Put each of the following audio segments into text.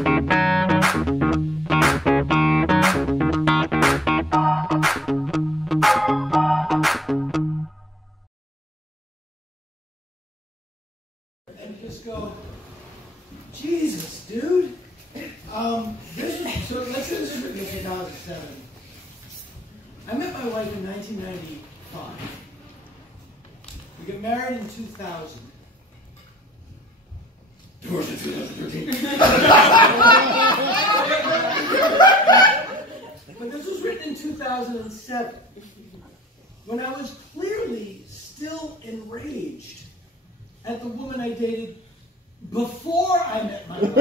And just go, Jesus, dude. So let's say this was written in 2007. I met my wife in 1995. We got married in 2000. Divorced in 2013. But this was written in 2007, when I was clearly still enraged at the woman I dated before I met my wife.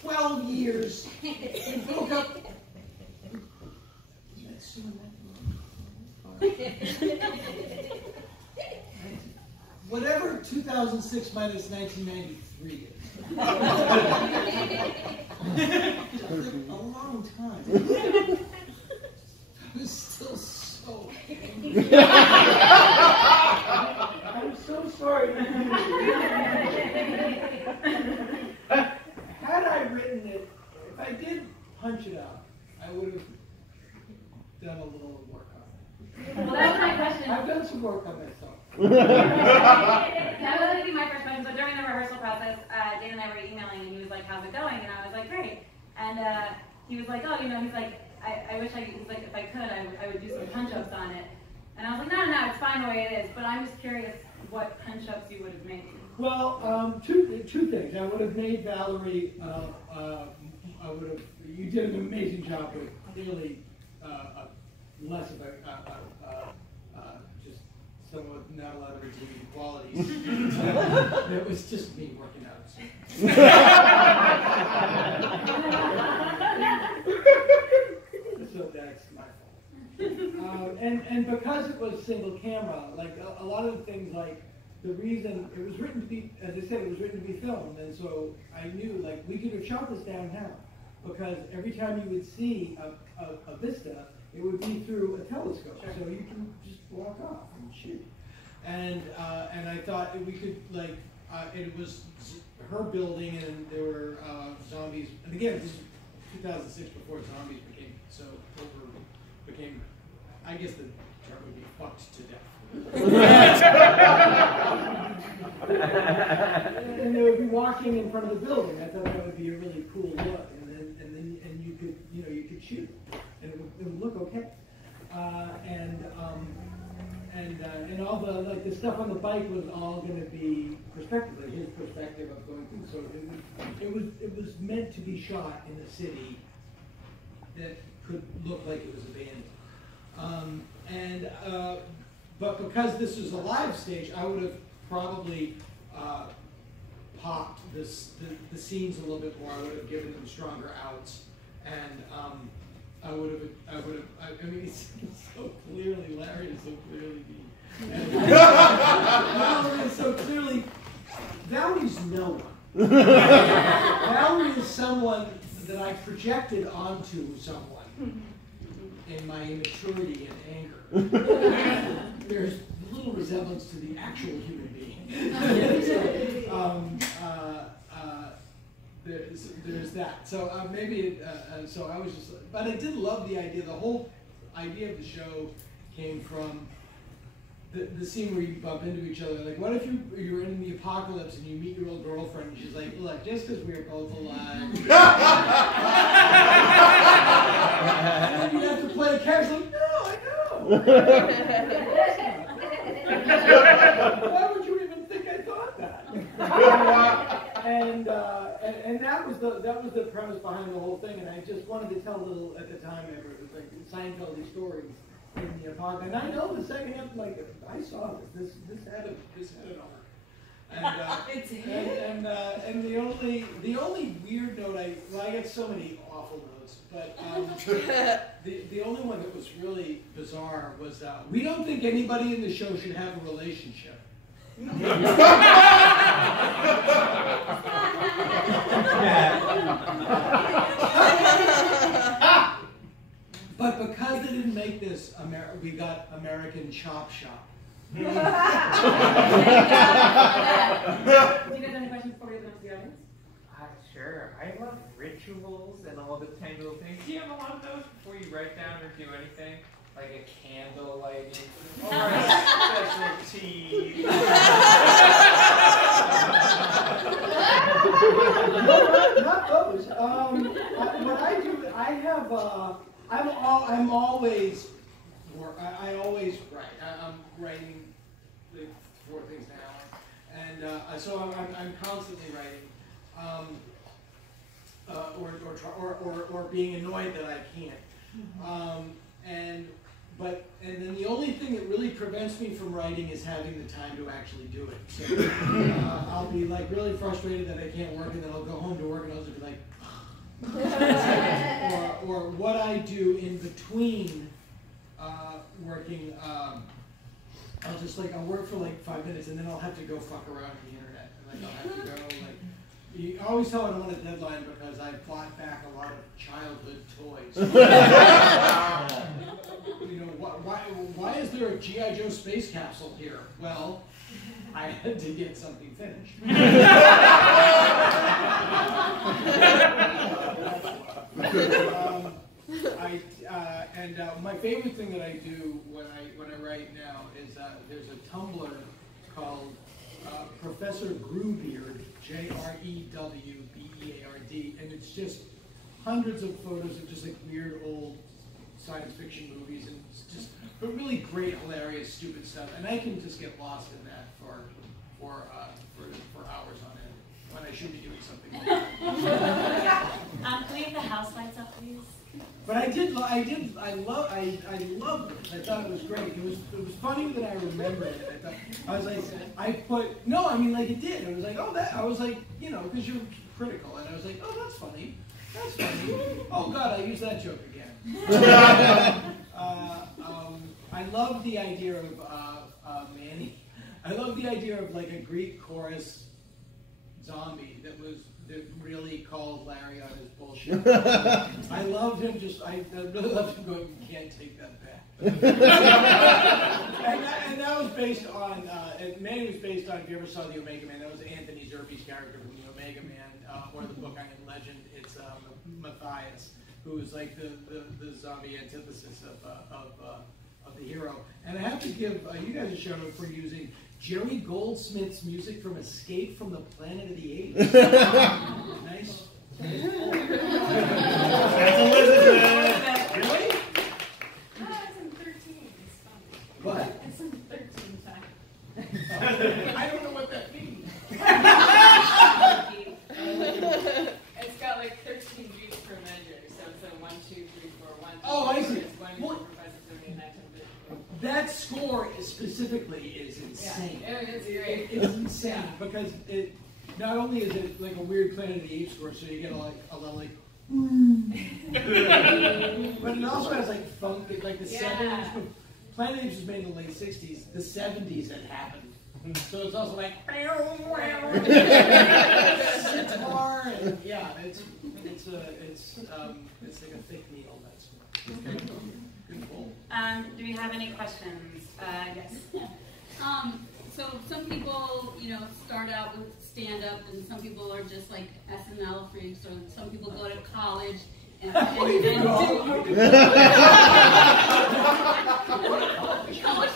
12 years. We broke up. Whatever 2006 minus 1993 is. A long time. I was still so angry. I'm so sorry. Had I written it, if I did punch it out, I would have done a little work on it. Well, that was my question. I've done some work on myself. That was going to be my first question. So during the rehearsal process, Dan and I were emailing, and he was like, "How's it going?" And I was like, "Great." And he was like, "Oh, you know," he's like, I wish he's like, if I could, I would do some punch-ups on it. And I was like, no, it's fine the way it is. But I'm just curious what punch-ups you would have made. Well, two things. I would have made Valerie, you did an amazing job with clearly less of a, just someone not a lot of redeeming qualities. It was just me working out. So that's my fault. And because it was single camera, like a lot of the things, like the reason it was written to be, as I said, it was written to be filmed, and so I knew like we could have shot this downtown, because every time you would see a vista, it would be through a telescope, sure. So you can just walk off and shoot. And I thought we could, like, it was her building, and there were zombies. And again, this is 2006, before zombies became, I guess the term would be fucked to death. And they would be walking in front of the building. I thought that would be a really cool look, and you could, you could shoot, and it would look okay. And all the, like, the stuff on the bike was all going to be perspective, like his perspective of going through. So it was meant to be shot in a city that could look like it was abandoned. But because this was a live stage, I would have probably popped the scenes a little bit more. I would have given them stronger outs, and I mean, it's so clearly Larry is so clearly me. Valerie is so clearly, Valerie's no one. Valerie is someone that I projected onto someone in my immaturity and anger. There's little resemblance to the actual human being. There's that. So so I was just, but I did love the idea. The whole idea of the show came from the scene where you bump into each other. Like, what if you're in the apocalypse and you meet your old girlfriend and she's like, look, just because we're both alive. And then you have to play the character like, no, I know. Why would you even think I thought that? And that was the premise behind the whole thing. And I just wanted to tell a little, at the time, it was like Seinfeld stories in the apocalypse. And I know the second half, like, I saw this had an arc. And the only weird note I get so many awful notes, but the only one that was really bizarre was we don't think anybody in the show should have a relationship. But because they didn't make this, we got American Chop Shop. you guys have any questions before we open up to the audience? Sure. I love rituals and all the tiny little things. Do you have a lot of those before you write down or do anything? Like a candle lighting or a special tea? Not those. What I do, I have. I'm always. I always write. I'm writing like 4 things now, and so I'm constantly writing. Or being annoyed that I can't. And then the only thing that really prevents me from writing is having the time to actually do it. So I'll be like really frustrated that I can't work, and then I'll go home to work and I'll just be like, or what I do in between working, I'll work for like 5 minutes and then I'll have to go fuck around on the internet. And like I'll have to go like. You always tell I'm on a deadline because I bought back a lot of childhood toys. You know, why is there a G.I. Joe space capsule here? Well, I had to get something finished. My favorite thing that I do when I write now is there's a Tumblr called Professor Grewbeard, Jrewbeard, and it's just hundreds of photos of just like weird old science fiction movies, and it's just really great, hilarious, stupid stuff. And I can just get lost in that for hours on end when I should be doing something like that. Can we have the house lights up, please? But I loved it. I thought it was great. It was funny that I remembered it. I was like, it did. It was like, oh, that. I was like, because you're critical, and I was like, oh, that's funny. That's funny. Oh God, I used that joke again. I love the idea of Manny. I love the idea of like a Greek chorus zombie that really called Larry on his bullshit. I loved him I really loved him going, you can't take that back. and that was based on, Manny was based on, if you ever saw the Omega Man, that was Anthony Zerbe's character from the Omega Man, or the book I Am Legend. It's Matthias, who is like the zombie antithesis of the hero. And I have to give you guys a shout out for using Jerry Goldsmith's music from Escape from the Planet of the Apes. Nice. That's Elizabeth. Really? It's in 13. It's funny. What? It's in 13 times. I don't know what that means. It's got like 13 beats per measure, so it's a 1, 2, 3, 4, 1, 2, Oh, I see. 1, Well, 4, 5, 6, 7, 8, 9, 10, 11. that score specifically is insane. Yeah, it's great. It's insane because it not only is it like a weird Planet of the Apes score, so you get a lot like, but it also has like funk, like the 70s. Planet of the Apes was made in the late 60s. The 70s had happened. So it's also like sitar, and yeah, it's like a thick needle. That's good. Cool. Do we have any questions? Yes. So some people, start out with stand-up, and some people are just like SNL freaks, or some people go to college and college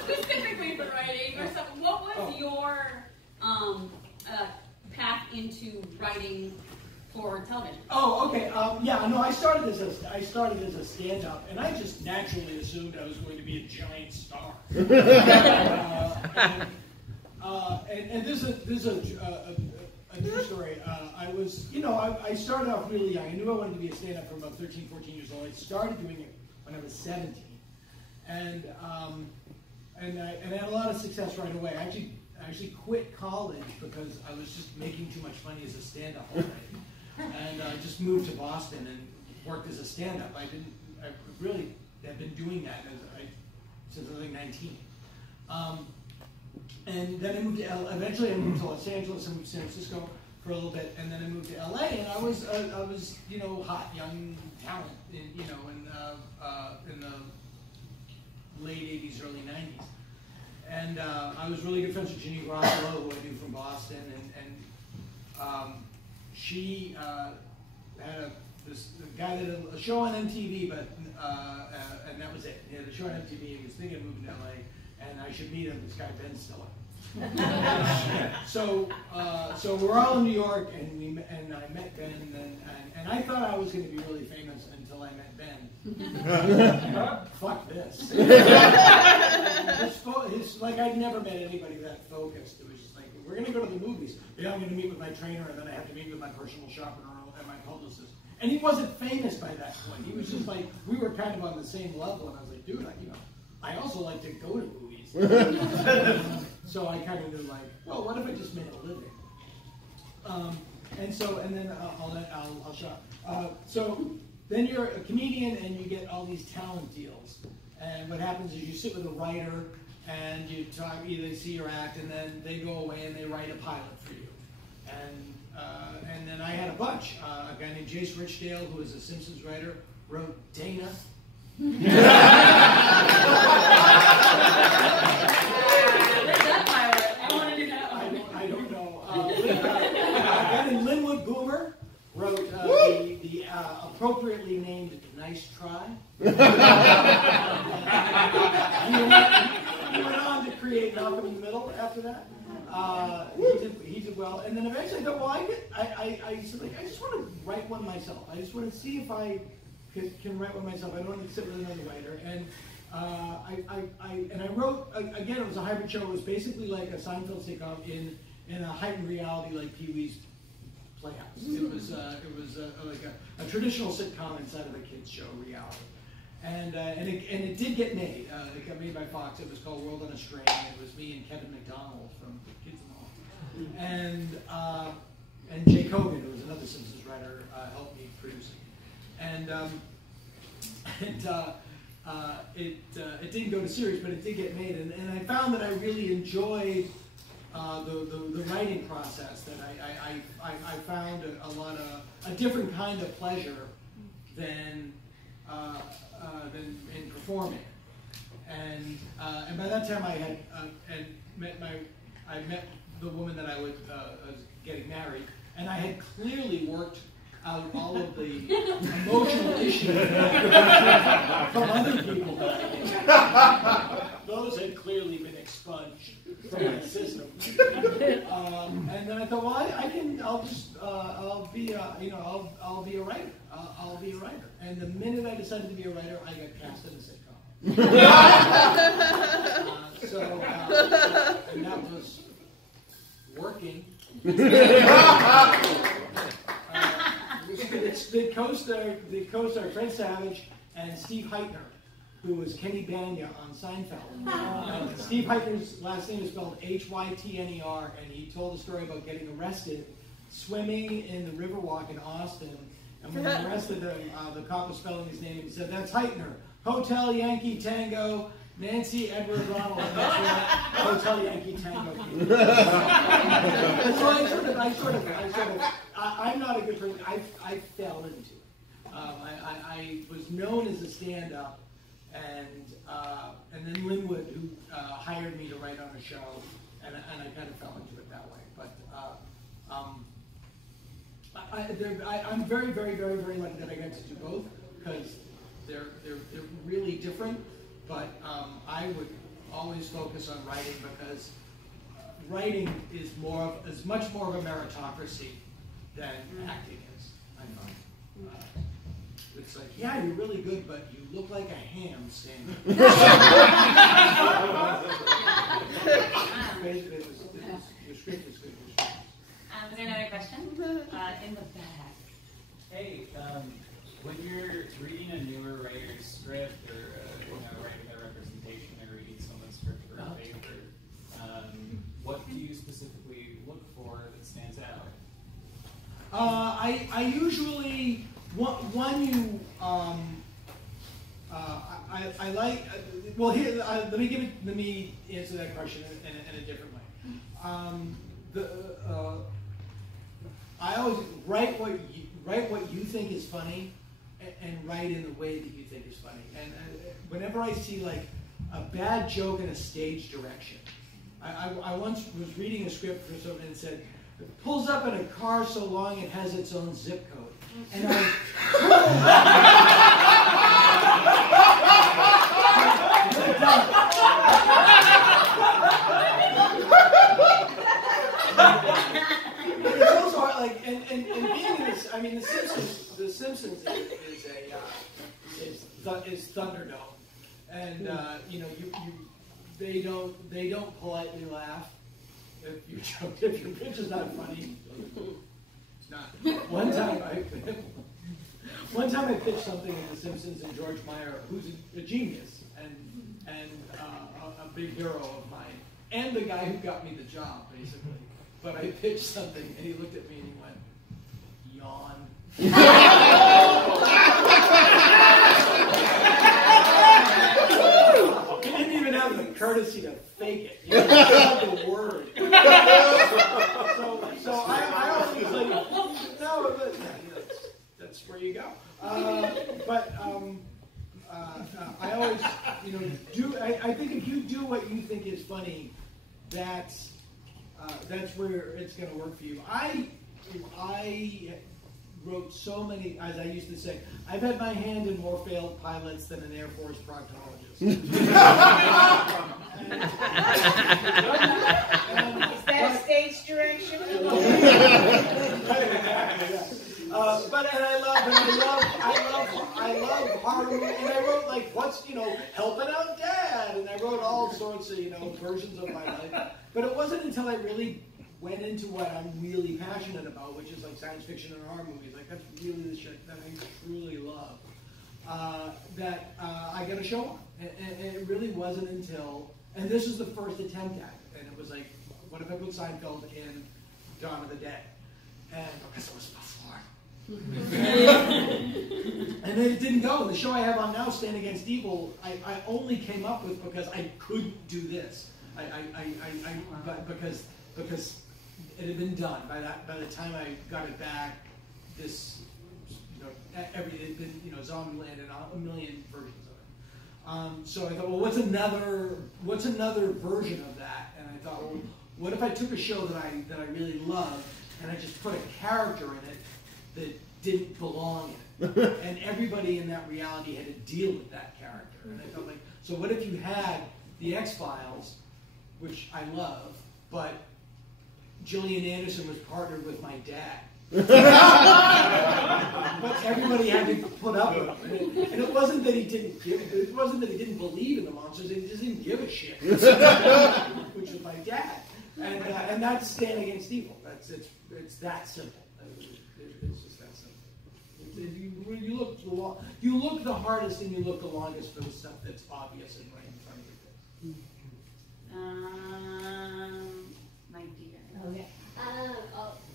specifically for writing or something. What was your path into writing for television? Oh, okay. I started as a stand-up, and I just naturally assumed I was going to be a giant star. And this is a true story. I started off really young. I knew I wanted to be a stand-up from about 13, 14 years old. I started doing it when I was 17, and I had a lot of success right away. I actually quit college because I was just making too much money as a stand-up already. And just moved to Boston and worked as a stand-up. I really have been doing that since I was like 19. And then I moved to eventually I moved to Los Angeles, I moved to San Francisco for a little bit, and then I moved to LA, and I was hot young talent in the late 80s, early 90s. And I was really good friends with Ginny Rossolo, who I knew from Boston, and she had this guy that had a show on MTV, but and that was it. He had a show on MTV. He was thinking of moving to LA, and I should meet him. This guy Ben Stiller. So we're all in New York, and I met Ben, and I thought I was going to be really famous until I met Ben. Fuck this. Like I'd never met anybody that focused. It was just like, we're going to go to the movies. Yeah, I'm going to meet with my trainer, and then I have to meet with my personal shopper and my publicist. And he wasn't famous by that point. He was just like, we were kind of on the same level, and I was like, dude, I also like to go to movies. So I kind of knew, like, well, what if I just made a living? And then I'll shop. So then you're a comedian and you get all these talent deals. And what happens is you sit with a writer and you talk, they see your act, and then they go away and they write a pilot for you. And then I had a bunch. A guy named Jace Richdale, who was a Simpsons writer, wrote Dana. I don't know. And Linwood Boomer wrote the appropriately named Nice Try. He went on to create Malcolm in the Middle after that. He did well, and then eventually I thought, well, I said, like, I just want to write one myself. I just want to see if I can write one myself. I don't want to sit with another writer. And I wrote, again, it was a hybrid show. It was basically like a Seinfeld sitcom in a heightened reality like Pee-wee's Playhouse. It was like a traditional sitcom inside of a kids show reality. And it did get made. It got made by Fox. It was called World on a String. It was me and Kevin McDonald from Kids and All. And Jay Kogan, who was another Simpsons writer, helped me produce it. And it didn't go to series, but it did get made. And I found that I really enjoyed the writing process. That I found a different kind of pleasure than in performing. And by that time I had met the woman that I was getting married, and I had clearly worked out all of the emotional issues from other people. Those had clearly been expunged from my system. And then I thought, well, I'll be a writer. I'll be a writer. And the minute I decided to be a writer, I got cast in a sitcom. And that was working. It's the co-star Fred Savage and Steve Heitner, who was Kenny Banya on Seinfeld. Steve Heitner's last name is spelled Hytner, and he told a story about getting arrested swimming in the Riverwalk in Austin. And when they arrested him, the cop was spelling his name and he said, "That's Heitner. Hotel Yankee Tango, Nancy Edward Ronald." And that's right, Hotel Yankee Tango. So I'm not a good person. I fell into it. I was known as a stand-up, and then Linwood, who hired me to write on a show, and I kind of fell into it that way. But I'm very, very, very, very lucky that I got to do both, because they're really different. But I would always focus on writing, because writing is much more of a meritocracy than acting is, I find. It's like, yeah, you're really good, but you look like a ham standing. Basically, the script is good. Is there another question? In the back. Hey, when you're reading a newer writer's script, or writing a representation, or reading someone's script for a paper, what do you specifically look for that stands out? I usually I like. Well, here let me answer that question in a different way. I always write what you think is funny, and write in the way that you think is funny. And whenever I see like a bad joke in a stage direction, I once was reading a script for someone and said, pulls up in a car so long it has its own zip code. And it's also like, and being in this, I mean, The Simpsons is Thunderdome, and you know, they don't politely laugh if your pitch is not funny. It's not. One time I pitched something in The Simpsons, and George Meyer, who's a genius and a big hero of mine, and the guy who got me the job, basically. But I pitched something, and he looked at me and he went, yawn. He didn't even have the courtesy to fake it. He didn't have the word. So I always like, no, but that's where you go. I always, you know, I think if you do what you think is funny, that's where it's going to work for you. I wrote so many, as I used to say, I've had my hand in more failed pilots than an Air Force proctologist. Is that stage direction? I love horror movies, and I wrote like, helping out dad, and I wrote all sorts of, versions of my life. But it wasn't until I really went into what I'm really passionate about, which is like science fiction and horror movies. Like that's really the shit that I truly love. That I got a show on, and it really wasn't until, and this was the first attempt at it, and it was like, what if I put Seinfeld in Dawn of the Dead? And because it was before. And then it didn't go. And the show I have on now, Stand Against Evil, I only came up with because I couldn't do this. Because it had been done by the time I got it back. This, it had been, zombie land and a million versions of it. So I thought, well, what's another version of that? And I thought, well, what if I took a show that I really loved and I just put a character in it that didn't belong in it, and everybody in that reality had to deal with that character. And I thought, like, so what if you had the X-Files, which I love, but Gillian Anderson was partnered with my dad. But everybody had to put up with him, and it wasn't that he didn't believe in the monsters; he just didn't give a shit. Which was my dad, and that's Stand Against Evil. It's that simple. It's just that simple. You look the hardest and you look the longest for the stuff that's obvious and right in front of your face. My dear. Okay.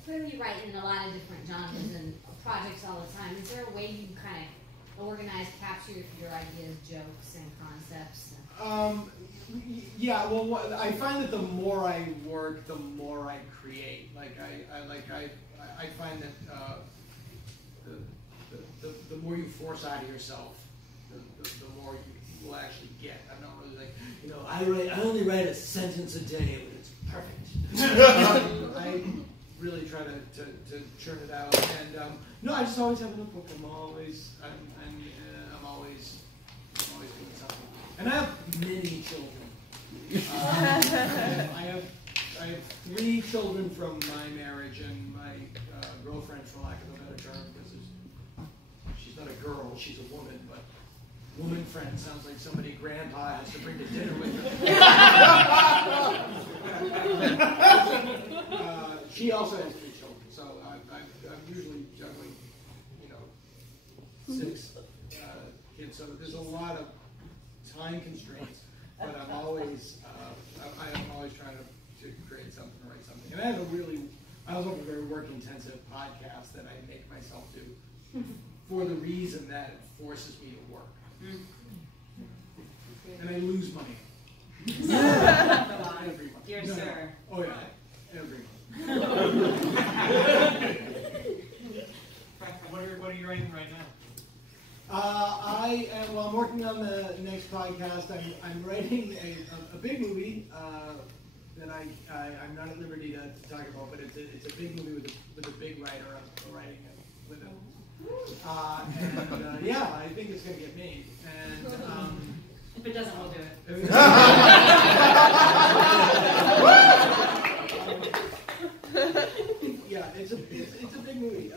Clearly you write in a lot of different genres and projects all the time. Is there a way you kind of organize, capture your ideas, jokes, and concepts? Yeah. Well, I find that the more I work, the more I create. I find that the more you force out of yourself, the more you will actually get. I'm not really like, I only write a sentence a day, but it's perfect. I really try to churn it out, and no, I just always have a notebook. I'm always doing something, and I have many children. I have 3 children from my marriage and my girlfriend, for lack of a better term, because she's not a girl, she's a woman, but woman friend sounds like somebody grandpa has to bring to dinner with her. She also has 3 children, so I'm usually juggling, 6 kids. So there's a lot of time constraints, but I'm always trying to create something, write something. And I also have a very work-intensive podcast that I make myself do for the reason that it forces me to work. And I lose money. Every month. Dear sir. Oh yeah, every month. What are you writing right now? I'm working on the next podcast. I'm writing a big movie that I'm not at liberty to talk about, but it's a big movie with a big writer writing it with him. And yeah, I think it's going to get made. And if it doesn't, we'll do it. Yeah, it's a big movie.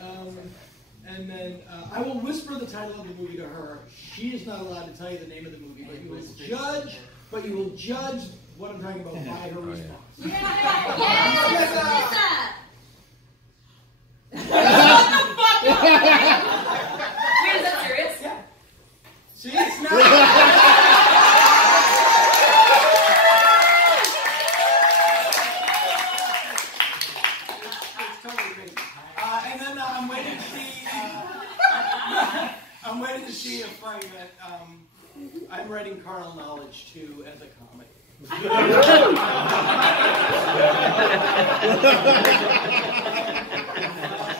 And then I will whisper the title of the movie to her. She is not allowed to tell you the name of the movie, but you will judge. But you will judge what I'm talking about by her response. Yes! Wait, is that serious? Yeah. See, it's not. It's totally crazy. And then I'm waiting to see. I'm waiting to see if I'm writing Carnal Knowledge 2 as a comedy.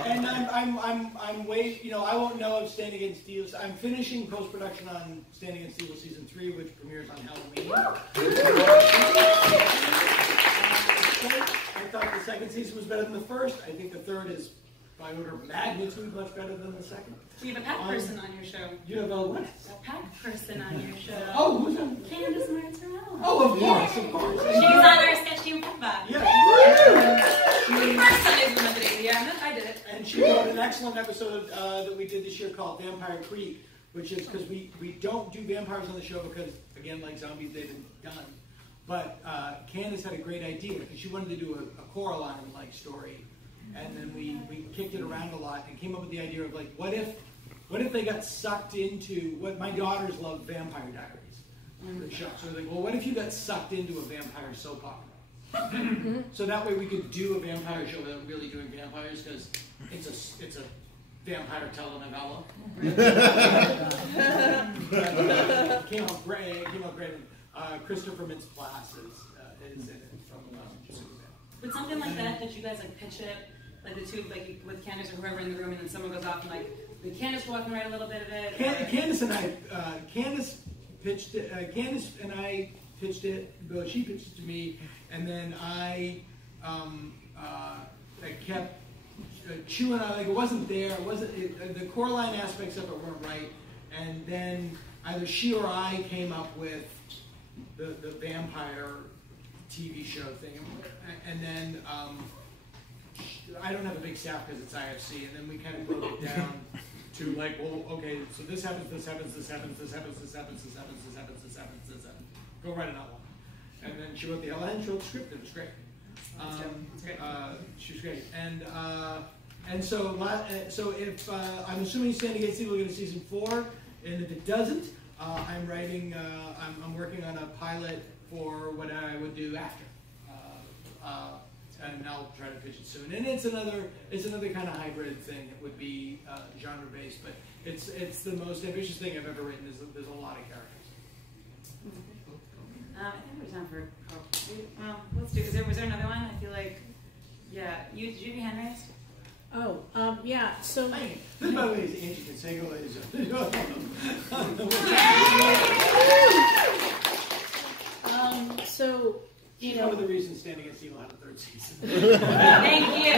And I'm waiting. You know, I won't know if Stand Against Evil. I'm finishing post-production on Stand Against Evil season 3, which premieres on Halloween. I thought the second season was better than the first. I think the third is by order of magnitude much better than the second. You have a pack person on your show. You have a what? A pack person on your show. Oh, who's on? Candace Martorell. Oh, of course, of course. She's on our sketchy Improv. Yeah. The first Sundays we went to the yeah, I did it. And she wrote an excellent episode that we did this year called Vampire Creek, which is because we don't do vampires on the show because, again, like zombies, they've been done. But Candace had a great idea because she wanted to do a Coraline-like story. And then we kicked it around a lot and came up with the idea of, like, what if they got sucked into what my daughters love, Vampire Diaries, the show. So they're like, well, what if you got sucked into a vampire soap opera? So that way we could do a vampire show without really doing vampires because it's a vampire telenovela. It came out great. Christopher Mintz-Plasse is in it from Superman. Would something like that you guys like pitch it, like the two, like with Candace or whoever in the room, and then someone goes off and like, would Candace go off and write a little bit of it? Candace pitched it. Candace and I pitched it. Well, she pitched it to me, and then I kept chewing on it. Like it wasn't there. It wasn't the Coraline aspects of it weren't right, and then either she or I came up with the vampire TV show thing, and then I don't have a big staff because it's IFC, and then we kind of broke it down to like, well, okay, so this happens, this happens, this happens, this happens, this happens, this happens, this happens, this happens, this happens. Go write an outline, and then she wrote the outline, she wrote the script, it was great. She was great, and so if I'm assuming Stand Against Evil will get a season 4, and if it doesn't, I'm writing, I'm working on a pilot for what I would do after, and I'll try to pitch it soon. And it's another kind of hybrid thing. It would be genre based, but it's the most ambitious thing I've ever written. There's a lot of characters. I think we're time for. Well, let's do. Was there another one? I feel like, yeah. Did you have your hand raised? Oh, yeah. So. This, by the way, is Angie Consego, ladies and gentlemen. So, She's one of the reasons Stand Against Evil had a 3rd season. Thank you.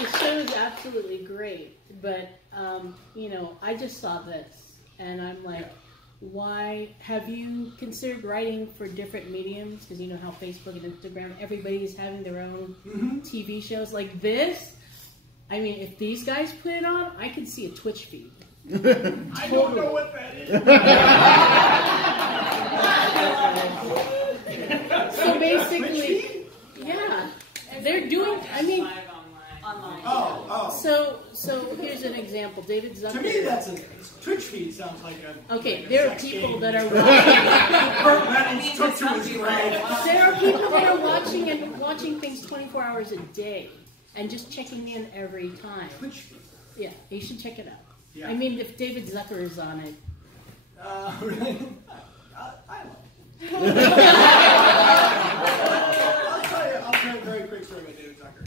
The show is absolutely great, but I just saw this, and I'm like, why have you considered writing for different mediums? Because you know how Facebook and Instagram, everybody's having their own TV shows like this. I mean, if these guys put it on, I could see a Twitch feed. I don't know what that is. So basically, yeah, they're doing. I mean, online. Oh. So here's an example. David Zucker. To me, that's a Twitch feed sounds like a. Okay, like a there are sex people game. that are There are people that are watching things 24 hours a day and just checking in every time. Twitch feed. Yeah, you should check it out. Yeah. I mean, if David Zucker is on it. Really? I love it. I'll tell you a very quick story about David Zucker.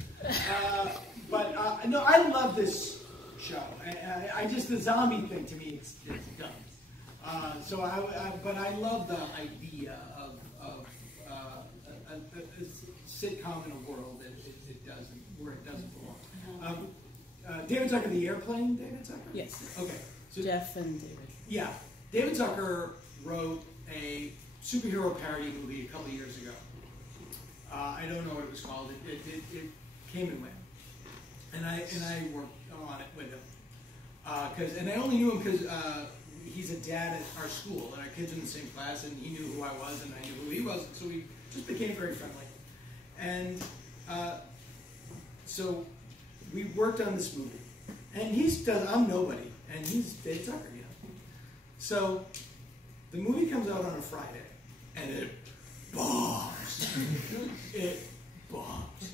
No, I love this show. I just, the zombie thing to me, it's dumb. But I love the idea of a sitcom in a world that it doesn't belong. David Zucker, The Airplane. David Zucker. Yes. Okay. So, Jeff and David. Yeah, David Zucker wrote a superhero parody movie a couple of years ago. I don't know what it was called. It came and went, and I worked on it with him. And I only knew him because he's a dad at our school, and our kids were in the same class, and he knew who I was, and I knew who he was, so we just became very friendly. And so we worked on this movie, and I'm nobody, and he's David Zucker, you know. So the movie comes out on a Friday, and it bombs. It bombs.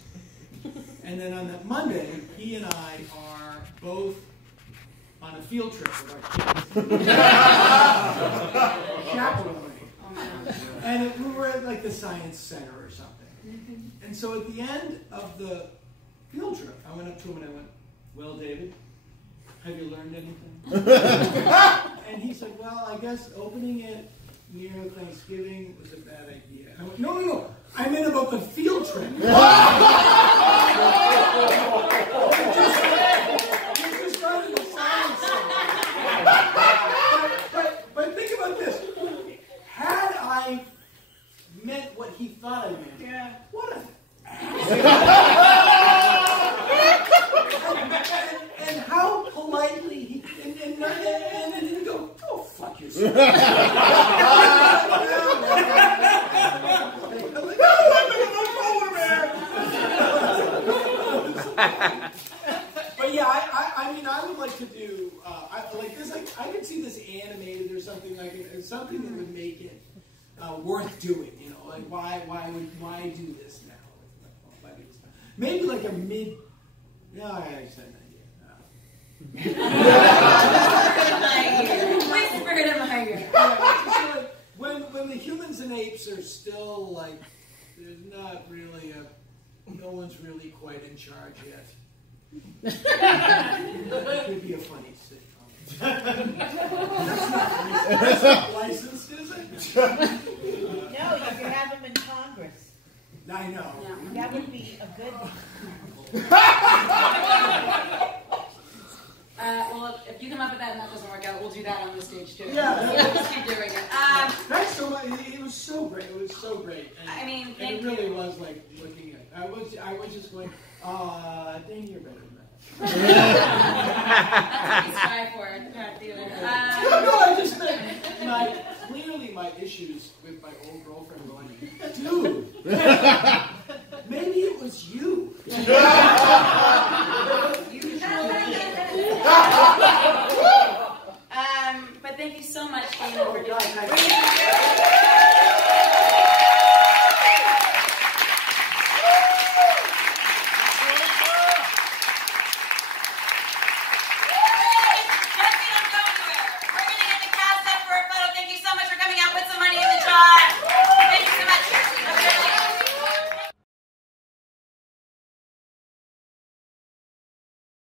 And then on that Monday, he and I are both on a field trip with our kids. Chaperoning. And we were at like the Science Center or something. And so at the end of the field trip, I went up to him and I went, "Well, David, have you learned anything?" And he said, "Well, I guess opening it near Thanksgiving was a bad idea." And I went, No. I meant about the field trip. You just started the Science Center. But think about this. Had I meant what he thought I meant, what an and how politely he and then he'd go, "Go fuck yourself." But yeah, I mean, I would like to do like this. Like, I could see this animated or something like it, something that would make it worth doing. You know, like why do this now? Why do this now? Maybe like a mid. Yeah, I said an idea. Whisper it in my ear. Yeah, when the humans and apes are still like, there's not really no one's really quite in charge yet. That could be a funny sitcom. That's not licensed, is it? No, you could have them in Congress. I know. No. That would be a good one. Well, if you come up with that and that doesn't work out, we'll do that on the stage too. Yeah. We'll just keep doing it. Thanks so much. It was so great. It was so great. And, I mean, and thank it really you. was like looking at. I was just going, I think you're better than that. That's what we strive for at the Craft Theater. No, I just think clearly my issues with my old girlfriend going, dude, maybe it was you. But thank you so much, Dana, for doing this.